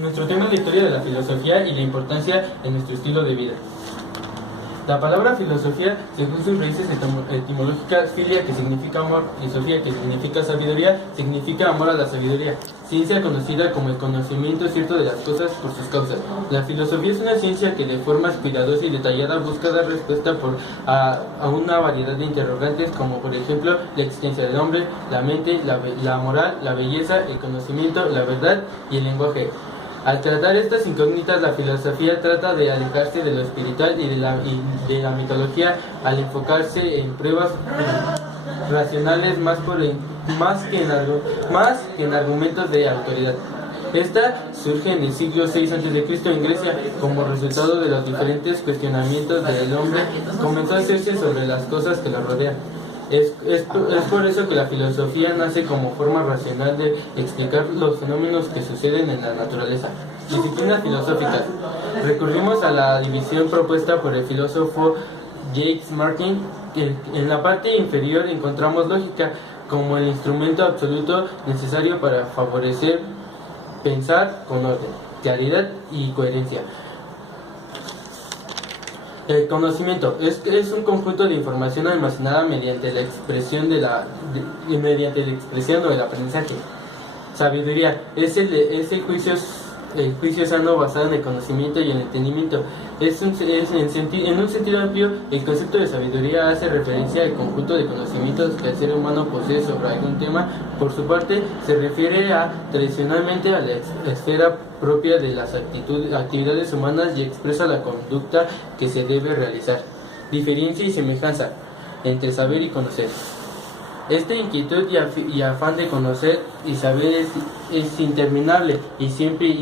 Nuestro tema es la historia de la filosofía y la importancia en nuestro estilo de vida. La palabra filosofía, según sus raíces etimológicas, filia, que significa amor, y sofía, que significa sabiduría, significa amor a la sabiduría. Ciencia conocida como el conocimiento cierto de las cosas por sus causas. La filosofía es una ciencia que de forma cuidadosa y detallada busca dar respuesta a una variedad de interrogantes, como por ejemplo la existencia del hombre, la mente, la moral, la belleza, el conocimiento, la verdad y el lenguaje. Al tratar estas incógnitas, la filosofía trata de alejarse de lo espiritual y de la mitología al enfocarse en pruebas racionales más que en argumentos de autoridad. Esta surge en el siglo VI a.C. en Grecia como resultado de los diferentes cuestionamientos del hombre. Comenzó a hacerse sobre las cosas que lo rodean. Es por eso que la filosofía nace como forma racional de explicar los fenómenos que suceden en la naturaleza. Disciplinas filosóficas. Recurrimos a la división propuesta por el filósofo Jacques Maritain. En la parte inferior encontramos lógica como el instrumento absoluto necesario para favorecer pensar con orden, claridad y coherencia. El conocimiento es un conjunto de información almacenada mediante la expresión o el aprendizaje. Sabiduría es el juicio sano basado en el conocimiento y el entendimiento. En un sentido amplio, el concepto de sabiduría hace referencia al conjunto de conocimientos que el ser humano posee sobre algún tema. Por su parte, se refiere tradicionalmente a la esfera propia de las actividades humanas y expresa la conducta que se debe realizar. Diferencia y semejanza entre saber y conocer. Esta inquietud y afán de conocer y saber es interminable y siempre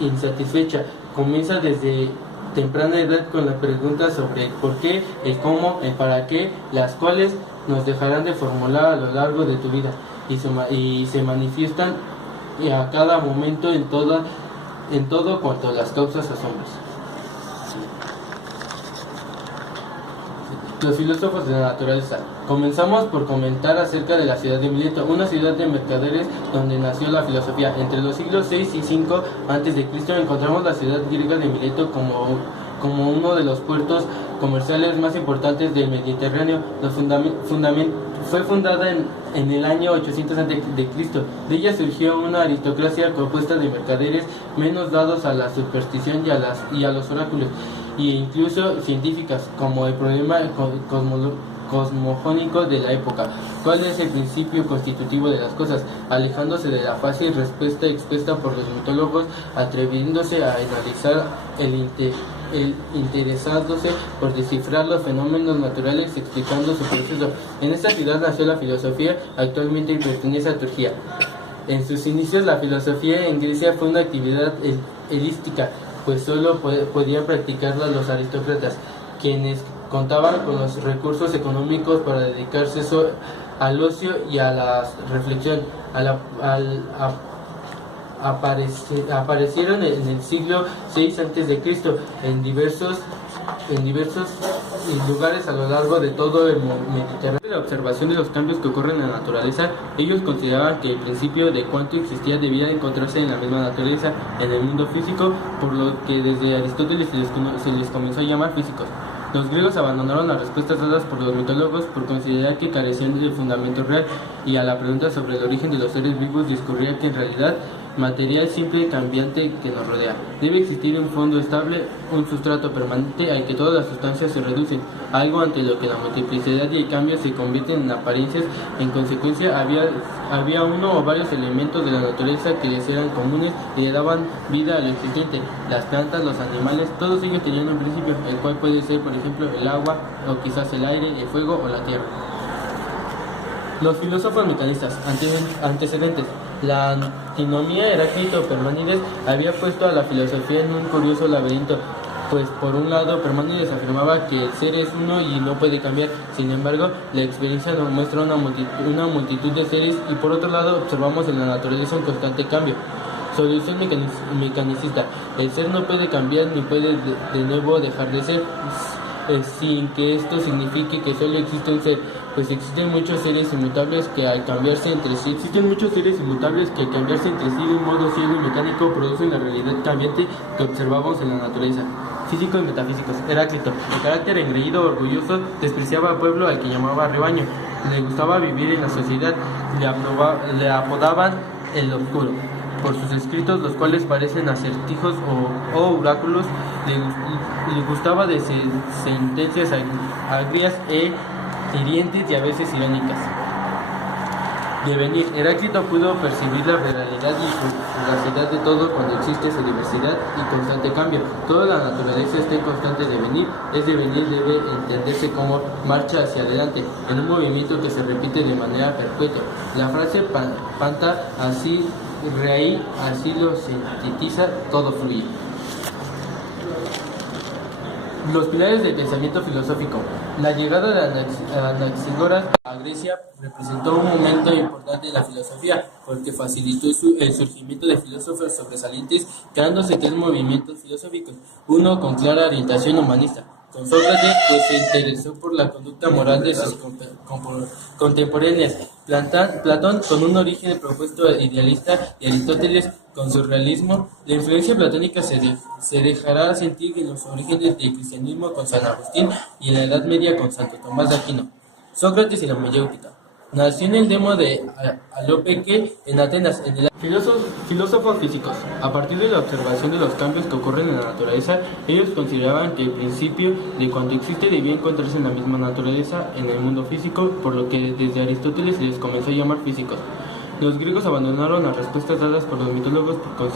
insatisfecha. Comienza desde temprana edad con las preguntas sobre el por qué, el cómo, el para qué, las cuales nos dejarán de formular a lo largo de tu vida y se manifiestan a cada momento en todo cuanto las causas asombros. Los filósofos de la naturaleza. Comenzamos por comentar acerca de la ciudad de Mileto, una ciudad de mercaderes donde nació la filosofía. Entre los siglos VI y V a.C. encontramos la ciudad griega de Mileto como uno de los puertos comerciales más importantes del Mediterráneo. Fue fundada en el año 800 a.C. De ella surgió una aristocracia compuesta de mercaderes menos dados a la superstición y a los oráculos, e incluso científicas, como el problema cosmogónico de la época, cuál es el principio constitutivo de las cosas, alejándose de la fácil respuesta expuesta por los mitólogos, atreviéndose a analizar interesándose por descifrar los fenómenos naturales, explicando su proceso. En esta ciudad nació la filosofía, actualmente pertenece a Turquía. En sus inicios, la filosofía en Grecia fue una actividad helística, pues solo podían practicarla los aristócratas, quienes contaban con los recursos económicos para dedicarse al ocio y a la reflexión. Aparecieron en el siglo VI a.C. en diversos lugares a lo largo de todo el Mediterráneo. La observación de los cambios que ocurren en la naturaleza, ellos consideraban que el principio de cuánto existía debía encontrarse en la misma naturaleza, en el mundo físico, por lo que desde Aristóteles se les comenzó a llamar físicos. Los griegos abandonaron las respuestas dadas por los mitólogos por considerar que carecían de fundamento real, y a la pregunta sobre el origen de los seres vivos discurría que en realidad material simple y cambiante que nos rodea. Debe existir un fondo estable, un sustrato permanente al que todas las sustancias se reducen, algo ante lo que la multiplicidad y el cambio se convierten en apariencias. En consecuencia, había uno o varios elementos de la naturaleza que les eran comunes y le daban vida a lo existente. Las plantas, los animales, todos ellos tenían un principio, el cual puede ser, por ejemplo, el agua, o quizás el aire, el fuego o la tierra. Los filósofos mecanistas. Antecedentes. La antinomía Heráclito Parménides había puesto a la filosofía en un curioso laberinto, pues por un lado Parménides afirmaba que el ser es uno y no puede cambiar. Sin embargo, la experiencia nos muestra una multitud de seres, y por otro lado observamos en la naturaleza un constante cambio. Solución mecanicista. El ser no puede cambiar ni puede de nuevo dejar de ser, sin que esto signifique que solo existe un ser. pues existen muchos seres inmutables que al cambiarse entre sí de un modo ciego y mecánico producen la realidad cambiante que observamos en la naturaleza. Físicos y metafísicos. Heráclito, de carácter engreído, orgulloso, despreciaba al pueblo al que llamaba rebaño. Le gustaba vivir en la sociedad, le apodaban el Oscuro por sus escritos, los cuales parecen acertijos o oráculos. Le gustaba de sentencias agrias e hirientes y a veces irónicas. Devenir. Heráclito pudo percibir la realidad y fugacidad de todo cuando existe su diversidad y constante cambio. Toda la naturaleza está en constante devenir. Devenir debe entenderse como marcha hacia adelante, en un movimiento que se repite de manera perpetua. La frase panta así, reí, así lo sintetiza, todo fluye. Los pilares del pensamiento filosófico. La llegada de Anaxágoras a Grecia representó un momento importante en la filosofía, porque facilitó el surgimiento de filósofos sobresalientes, creándose tres movimientos filosóficos, uno con clara orientación humanista. Con Sócrates, pues se interesó por la conducta moral de sus contemporáneos. Platón, con un origen propuesto idealista, y Aristóteles, con su realismo. La influencia platónica se dejará sentir en los orígenes del cristianismo con San Agustín y en la Edad Media con Santo Tomás de Aquino. Sócrates y la mayéutica. Nació en el demo de Alopeque, en Atenas, en el filósofos físicos. A partir de la observación de los cambios que ocurren en la naturaleza, ellos consideraban que el principio de cuanto existe debía encontrarse en la misma naturaleza en el mundo físico, por lo que desde Aristóteles se les comenzó a llamar físicos. Los griegos abandonaron las respuestas dadas por los mitólogos por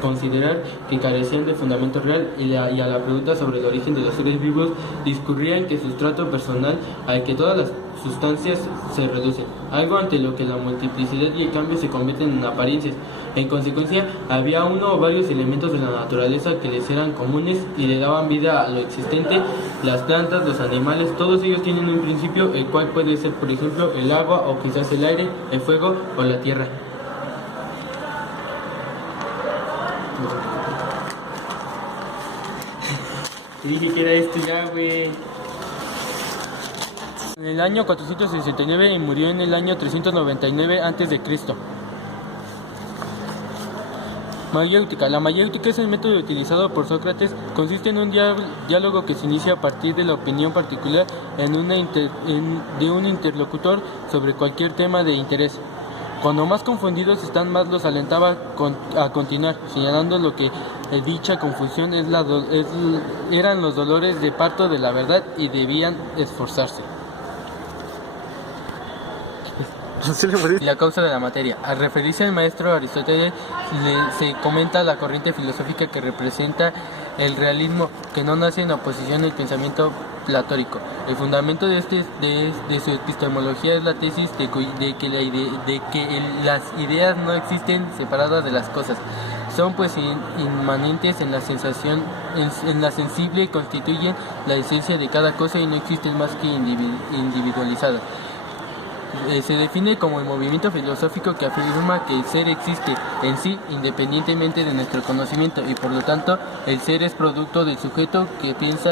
considerar que carecían de fundamento real y a la pregunta sobre el origen de los seres vivos discurrían que sustrato personal al que todas las sustancias se reducen, algo ante lo que la multiplicidad y el cambio se convierten en apariencias. En consecuencia, había uno o varios elementos de la naturaleza que les eran comunes y le daban vida a lo existente. Las plantas, los animales, todos ellos tienen un principio, el cual puede ser, por ejemplo, el agua o quizás el aire, el fuego o la tierra. Te dije que era esto ya, güey. En el año 469 y murió en el año 399 a.C. Mayéutica. La mayéutica es el método utilizado por Sócrates. Consiste en un diálogo que se inicia a partir de la opinión particular de un interlocutor sobre cualquier tema de interés. Cuando más confundidos están, más los alentaba a continuar, señalando lo que dicha confusión eran los dolores de parto de la verdad y debían esforzarse. La causa de la materia. Al referirse al maestro Aristóteles, se comenta la corriente filosófica que representa el realismo, que no nace en oposición al pensamiento platónico. El fundamento de su epistemología es la tesis de que las ideas no existen separadas de las cosas. Son pues inmanentes en la sensación, en la sensible, y constituyen la esencia de cada cosa y no existen más que individualizadas. Se define como el movimiento filosófico que afirma que el ser existe en sí independientemente de nuestro conocimiento y por lo tanto el ser es producto del sujeto que piensa.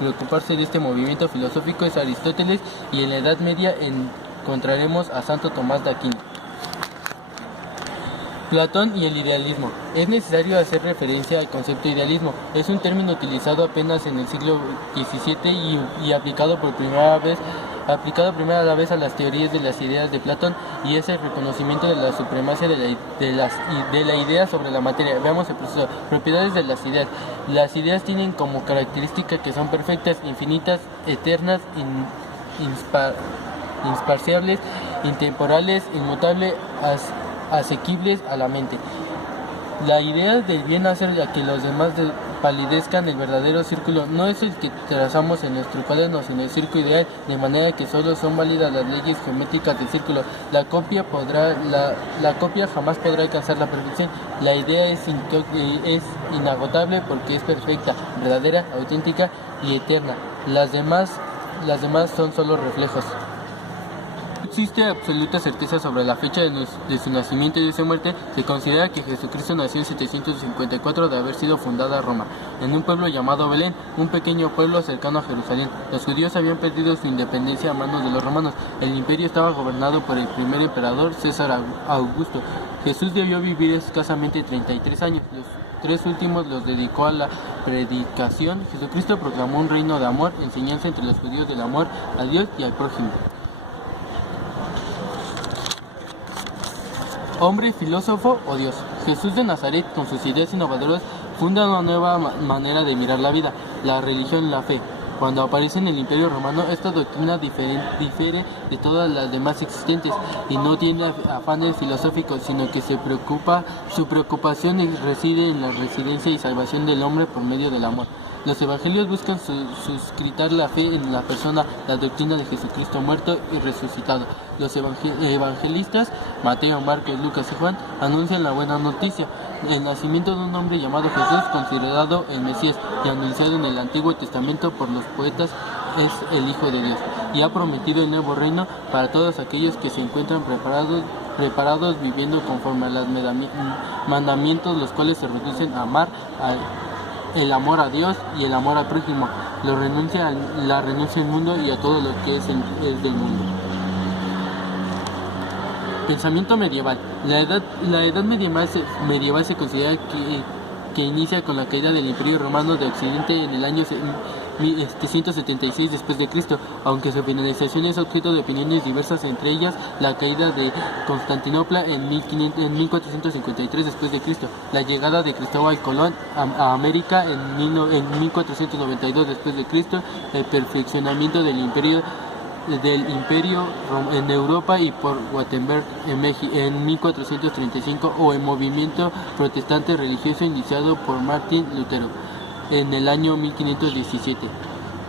Preocuparse de este movimiento filosófico es Aristóteles, y en la Edad Media encontraremos a Santo Tomás de Aquino. Platón y el idealismo. Es necesario hacer referencia al concepto idealismo. Es un término utilizado apenas en el siglo XVII y aplicado por primera vez a las teorías de las ideas de Platón, y es el reconocimiento de la supremacía de la idea sobre la materia. Veamos el proceso. Propiedades de las ideas. Las ideas tienen como característica que son perfectas, infinitas, eternas, insparciables, intemporales, inmutables, asequibles a la mente. La idea del bien hace a que los demás palidezcan. El verdadero círculo no es el que trazamos en nuestro cuaderno, sino el círculo ideal, de manera que solo son válidas las leyes geométricas del círculo. La copia jamás podrá alcanzar la perfección. La idea es inagotable porque es perfecta, verdadera, auténtica y eterna. Las demás son solo reflejos. existe absoluta certeza sobre la fecha de su nacimiento y de su muerte, se considera que Jesucristo nació en 754 de haber sido fundada Roma, en un pueblo llamado Belén, un pequeño pueblo cercano a Jerusalén. Los judíos habían perdido su independencia a manos de los romanos. El imperio estaba gobernado por el primer emperador César Augusto. Jesús debió vivir escasamente 33 años. Los 3 últimos los dedicó a la predicación. Jesucristo proclamó un reino de amor, enseñanza entre los judíos del amor a Dios y al prójimo. Hombre, filósofo o Dios. Jesús de Nazaret, con sus ideas innovadoras, funda una nueva manera de mirar la vida, la religión y la fe. Cuando aparece en el Imperio Romano, esta doctrina difiere de todas las demás existentes y no tiene afanes filosóficos, sino que su preocupación reside en la residencia y salvación del hombre por medio del amor. Los evangelios buscan suscitar la fe en la persona, la doctrina de Jesucristo muerto y resucitado. Los evangelistas, Mateo, Marcos, Lucas y Juan, anuncian la buena noticia, el nacimiento de un hombre llamado Jesús, considerado el Mesías y anunciado en el Antiguo Testamento por los poetas, es el Hijo de Dios, y ha prometido el nuevo reino para todos aquellos que se encuentran preparados viviendo conforme a los mandamientos, los cuales se reducen a amar el amor a Dios y el amor al prójimo, la renuncia al mundo y a todo lo que es del mundo. Pensamiento medieval. La edad medieval se considera que inicia con la caída del Imperio Romano de Occidente en el año 176 después de Cristo, aunque su finalización es objeto de opiniones diversas, entre ellas la caída de Constantinopla en 1453 después de Cristo, la llegada de Cristóbal Colón a América en 1492 después de Cristo, el perfeccionamiento del imperio en Europa y por Wittenberg en 1435, o el movimiento protestante religioso iniciado por Martín Lutero en el año 1517.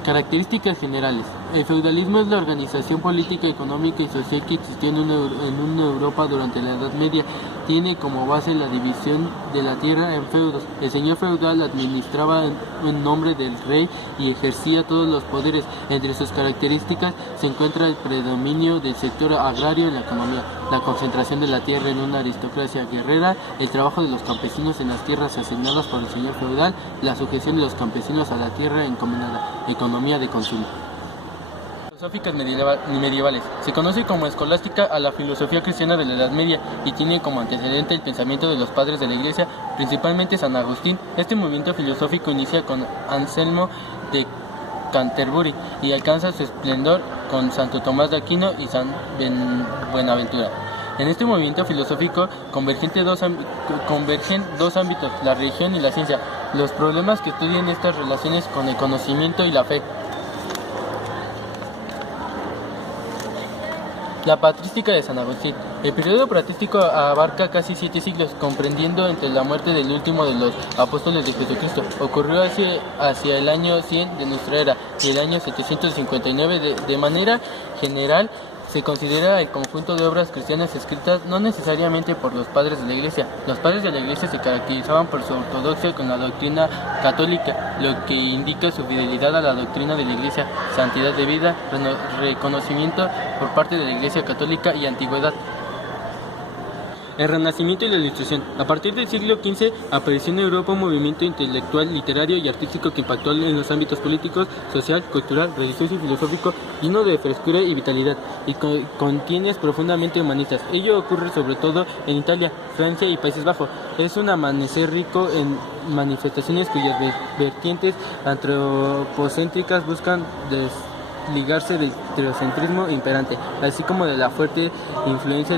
Características generales. El feudalismo es la organización política, económica y social que existió en una Europa durante la Edad Media. Tiene como base la división de la tierra en feudos. El señor feudal administraba en nombre del rey y ejercía todos los poderes. Entre sus características se encuentra el predominio del sector agrario en la economía, la concentración de la tierra en una aristocracia guerrera, el trabajo de los campesinos en las tierras asignadas por el señor feudal, la sujeción de los campesinos a la tierra encomendada, economía de consumo. Filosóficas medievales. Se conoce como escolástica a la filosofía cristiana de la Edad Media y tiene como antecedente el pensamiento de los padres de la Iglesia, principalmente San Agustín. Este movimiento filosófico inicia con Anselmo de Canterbury y alcanza su esplendor con Santo Tomás de Aquino y San Buenaventura. En este movimiento filosófico convergen dos ámbitos, la religión y la ciencia, los problemas que estudian estas relaciones con el conocimiento y la fe. La patrística de San Agustín. El periodo patrístico abarca casi 7 siglos, comprendiendo entre la muerte del último de los apóstoles de Jesucristo. Ocurrió hacia el año 100 de nuestra era y el año 759. De manera general, se considera el conjunto de obras cristianas escritas no necesariamente por los padres de la Iglesia. Los padres de la Iglesia se caracterizaban por su ortodoxia con la doctrina católica, lo que indica su fidelidad a la doctrina de la Iglesia, santidad de vida, reconocimiento por parte de la Iglesia católica y antigüedad. El Renacimiento y la Ilustración. A partir del siglo XV apareció en Europa un movimiento intelectual, literario y artístico que impactó en los ámbitos políticos, social, cultural, religioso y filosófico, lleno de frescura y vitalidad, y con tines profundamente humanistas. Ello ocurre sobre todo en Italia, Francia y Países Bajos. Es un amanecer rico en manifestaciones cuyas vertientes antropocéntricas buscan ligarse del teocentrismo imperante, así como de la fuerte influencia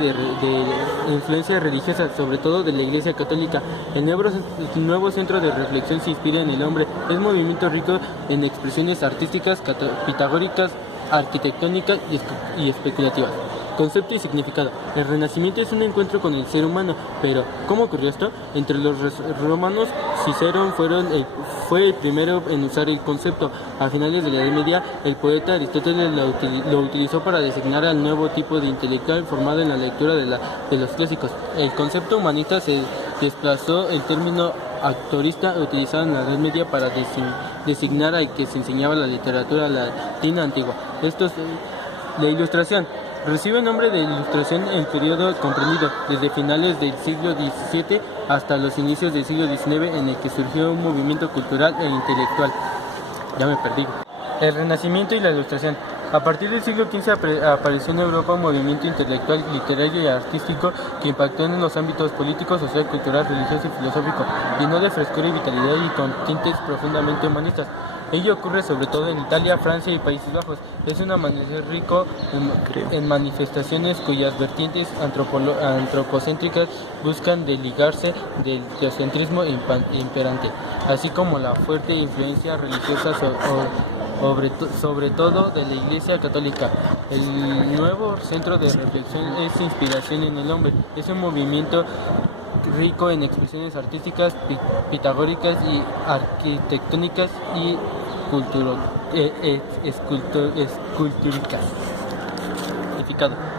religiosa, sobre todo de la Iglesia católica. El nuevo centro de reflexión se inspira en el hombre. Es un movimiento rico en expresiones artísticas, pitagóricas, arquitectónicas y especulativas. Concepto y significado. El Renacimiento es un encuentro con el ser humano, pero ¿cómo ocurrió esto? Entre los romanos, Cicerón fue el primero en usar el concepto. A finales de la Edad Media, el poeta Aristóteles lo utilizó para designar al nuevo tipo de intelectual formado en la lectura de los clásicos. El concepto humanista se desplazó el término autorista utilizado en la Edad Media para designar al que se enseñaba la literatura latina antigua. Esto es la Ilustración. Recibe el nombre de Ilustración el periodo comprendido desde finales del siglo XVII hasta los inicios del siglo XIX, en el que surgió un movimiento cultural e intelectual. Ya me perdí. El Renacimiento y la Ilustración. A partir del siglo XV apareció en Europa un movimiento intelectual, literario y artístico que impactó en los ámbitos político, social, cultural, religioso y filosófico, lleno de frescura y vitalidad y con tintes profundamente humanistas. Ello ocurre sobre todo en Italia, Francia y Países Bajos. Es un amanecer rico en manifestaciones cuyas vertientes antropocéntricas buscan desligarse del teocentrismo imperante, así como la fuerte influencia religiosa sobre todo de la Iglesia Católica. El nuevo centro de reflexión es inspiración en el hombre. Es un movimiento rico en expresiones artísticas, pitagóricas y arquitectónicas y escultóricas.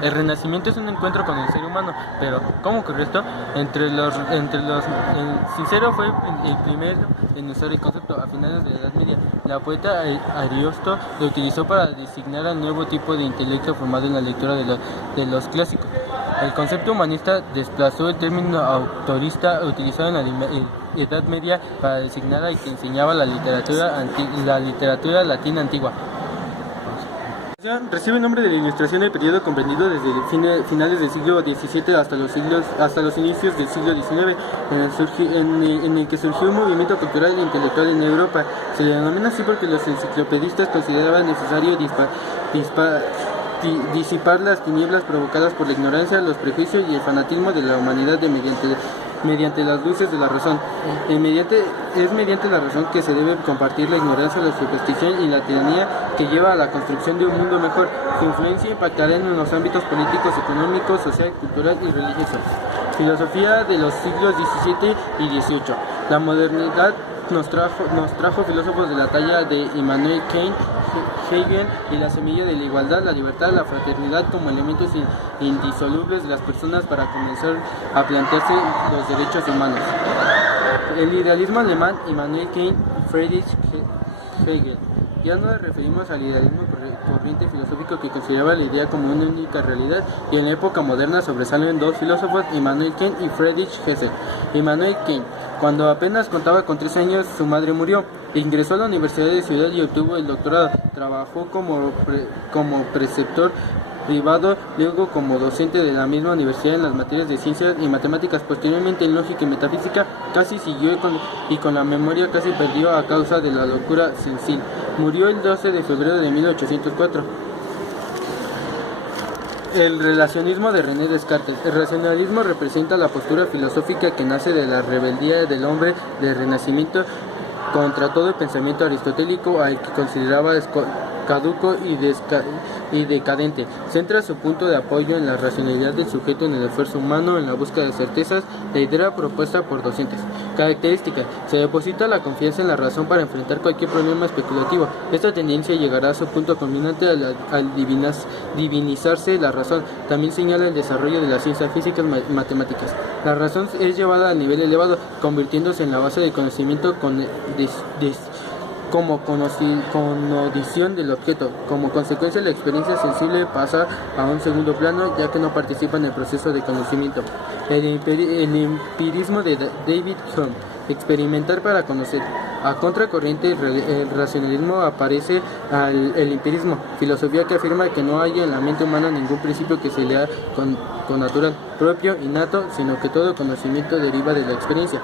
El Renacimiento es un encuentro con el ser humano, pero ¿cómo ocurrió esto? Sincero fue el primero en usar el concepto a finales de la Edad Media. La poeta Ariosto lo utilizó para designar al nuevo tipo de intelecto formado en la lectura de los clásicos. El concepto humanista desplazó el término autorista utilizado en la Edad Media para designar al que enseñaba la literatura latina antigua. Recibe el nombre de la Ilustración del periodo comprendido desde finales del siglo XVII hasta los inicios del siglo XIX, en el que surgió un movimiento cultural e intelectual en Europa. Se le denomina así porque los enciclopedistas consideraban necesario disipar las tinieblas provocadas por la ignorancia, los prejuicios y el fanatismo de la humanidad mediante las luces de la razón. Es mediante la razón que se debe combatir la ignorancia, la superstición y la tiranía que lleva a la construcción de un mundo mejor. Su influencia impactará en los ámbitos políticos, económicos, social, cultural y religioso. Filosofía de los siglos XVII y XVIII. La modernidad nos trajo filósofos de la talla de Immanuel Kant, Hegel y la semilla de la igualdad, la libertad, la fraternidad como elementos indisolubles de las personas para comenzar a plantearse los derechos humanos. El idealismo alemán, Immanuel Kant y Friedrich Hegel. Ya no nos referimos al idealismo corriente filosófico que consideraba la idea como una única realidad, y en la época moderna sobresalen dos filósofos, Immanuel Kant y Friedrich Hegel. Immanuel Kant, cuando apenas contaba con 13 años, su madre murió. Ingresó a la Universidad de Ciudad y obtuvo el doctorado. Trabajó como preceptor privado, luego como docente de la misma universidad en las materias de ciencias y matemáticas. Posteriormente en lógica y metafísica casi siguió y con la memoria casi perdió a causa de la locura senil. Murió el 12 de febrero de 1804. El relacionismo de René Descartes. El racionalismo representa la postura filosófica que nace de la rebeldía del hombre del Renacimiento contra todo el pensamiento aristotélico, al que consideraba caduco y decadente. Centra su punto de apoyo en la racionalidad del sujeto, en el esfuerzo humano, en la búsqueda de certezas, la idea propuesta por docentes. Característica: se deposita la confianza en la razón para enfrentar cualquier problema especulativo. Esta tendencia llegará a su punto culminante al divinizarse la razón. También señala el desarrollo de las ciencias físicas y matemáticas. La razón es llevada a nivel elevado, convirtiéndose en la base del conocimiento como conodición del objeto. Como consecuencia, la experiencia sensible pasa a un segundo plano, ya que no participa en el proceso de conocimiento. El empirismo de David Hume. Experimentar para conocer. A contracorriente, el racionalismo aparece el empirismo, filosofía que afirma que no hay en la mente humana ningún principio que se lea con natural, propio, innato, sino que todo conocimiento deriva de la experiencia.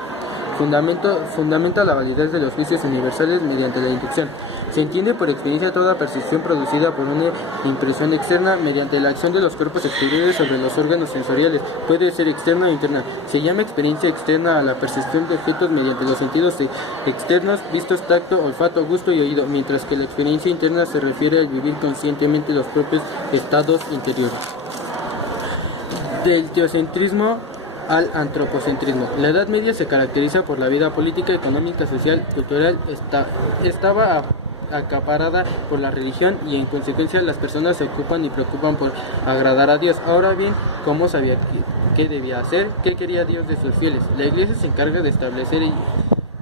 Fundamenta la validez de los juicios universales mediante la inducción. Se entiende por experiencia toda percepción producida por una impresión externa mediante la acción de los cuerpos exteriores sobre los órganos sensoriales. Puede ser externa o interna. Se llama experiencia externa a la percepción de objetos mediante los sentidos externos, vistos, tacto, olfato, gusto y oído, mientras que la experiencia interna se refiere al vivir conscientemente los propios estados interiores. Del teocentrismo al antropocentrismo. La Edad Media se caracteriza por la vida política, económica, social, cultural. Estaba acaparada por la religión y en consecuencia las personas se ocupan y preocupan por agradar a Dios. Ahora bien, ¿cómo sabía qué debía hacer? ¿Qué quería Dios de sus fieles? La Iglesia se encarga de establecer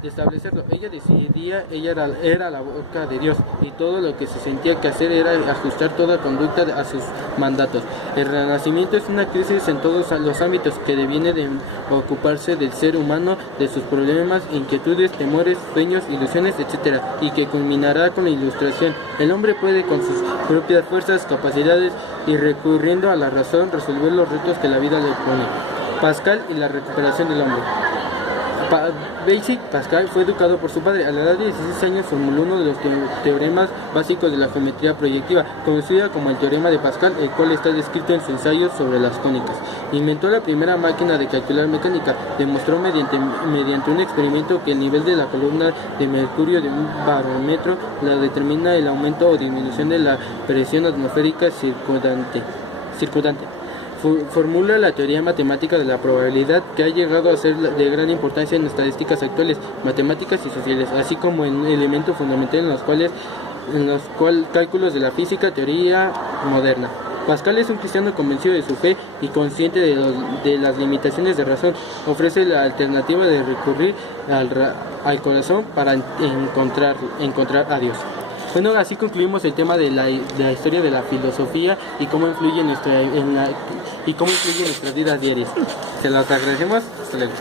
de establecerlo. Ella decidía, era la boca de Dios, y todo lo que se sentía que hacer era ajustar toda conducta a sus mandatos. El renacimiento es una crisis en todos los ámbitos que deviene de ocuparse del ser humano, de sus problemas, inquietudes, temores, sueños, ilusiones, etc., y que culminará con la Ilustración. El hombre puede con sus propias fuerzas, capacidades y recurriendo a la razón resolver los retos que la vida le pone. Pascal y la recuperación del hombre. Blaise Pascal fue educado por su padre. A la edad de 16 años formuló uno de los teoremas básicos de la geometría proyectiva, conocida como el teorema de Pascal, el cual está descrito en su ensayo sobre las cónicas. Inventó la primera máquina de calcular mecánica. Demostró mediante un experimento que el nivel de la columna de mercurio de un barómetro la determina el aumento o disminución de la presión atmosférica circundante. Formula la teoría matemática de la probabilidad, que ha llegado a ser de gran importancia en estadísticas actuales, matemáticas y sociales, así como en elementos fundamentales en los cálculos de la física, teoría moderna. Pascal es un cristiano convencido de su fe y consciente de las limitaciones de razón. Ofrece la alternativa de recurrir al corazón para encontrar a Dios. Bueno, así concluimos el tema de la historia de la filosofía y cómo influye en nuestras vidas diarias. Se los agradecemos. Hasta luego.